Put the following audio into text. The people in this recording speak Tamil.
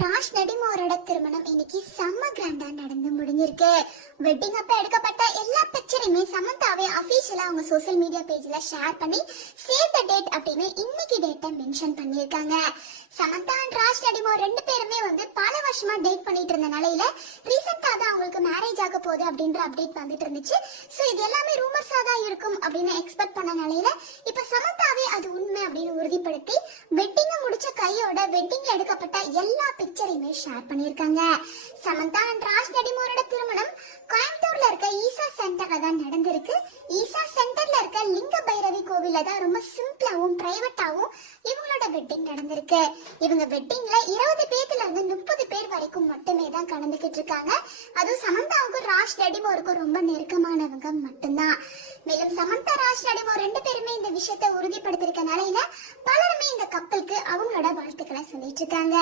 ராஜ் நடிமோரோட திருமணம் இன்னைக்கு செம்ம கிராண்டா நடந்து முடிஞ்சிருக்கு. வெட்டிங் அப்ப எடுக்கப்பட்ட எல்லா பிக்சரையுமே சமந்தாவே அபிஷியலா அவங்க சோசியல் மீடியா பேஜ்ல ஷேர் பண்ணி சேவ் த டேட் அப்படின்னு இன்னைக்கு டேட்டை மென்ஷன் பண்ணிருக்காங்க. சமந்தா அண்ட் ராஜ் நடிமோர் ரெண்டு பேருமே பல வருஷமா டேட் பண்ணிட்டு இருந்த நிலையில ரீசெண்டா தான் அவங்களுக்கு மேரேஜ் ஆக போகுது அப்படின்ற அப்டேட் வந்துட்டு இருந்துச்சு. சோ இது எல்லாமே ரூமர்ஸா தான் இருக்கும் அப்படின்னு எக்ஸ்பெக்ட் பண்ண நிலையில இப்ப சமந்தாவே அது உண்மை அப்படின்னு உறுதிப்படுத்தி வெட்டிங்க முடிச்ச கையோட வெட்டிங்ல எடுக்கப்பட்ட எல்லா பிக்சரையுமே ஷேர் பண்ணிருக்காங்க. சமந்தா அண்ட் ராஜ் நடிமோரோட திருமணம் கோயம்புத்தூர்ல இருக்க ஈசா சென்டர்ல தான் நடந்திருக்கு. ஈசா சென்டர்ல இருக்க லிங்க பைரவி கோவில்ல தான் ரொம்ப சிம்பிளாவும் பிரைவேட்டாவும் இவங்களோட வெட்டிங் நடந்திருக்கு. இவங்க வெட்டிங்ல 20 பேர்ல இருந்து 30 பேர் வரைக்கும் மட்டுமே தான் கலந்துகிட்டு இருக்காங்க. அதுவும் சமந்தாவுக்கும் ராஜ் நடிமோருக்கும் ரொம்ப நெருக்கமானவங்க மட்டும்தான். மேலும் சமந்தா ராஜ் நடிமோர் ரெண்டு பேருமே இந்த விஷயத்தை உறுதிப்படுத்திருக்க நிலையில பலருமே இந்த கப்பலுக்கு அவங்களோட வாழ்த்துக்களை சொல்லிட்டு இருக்காங்க.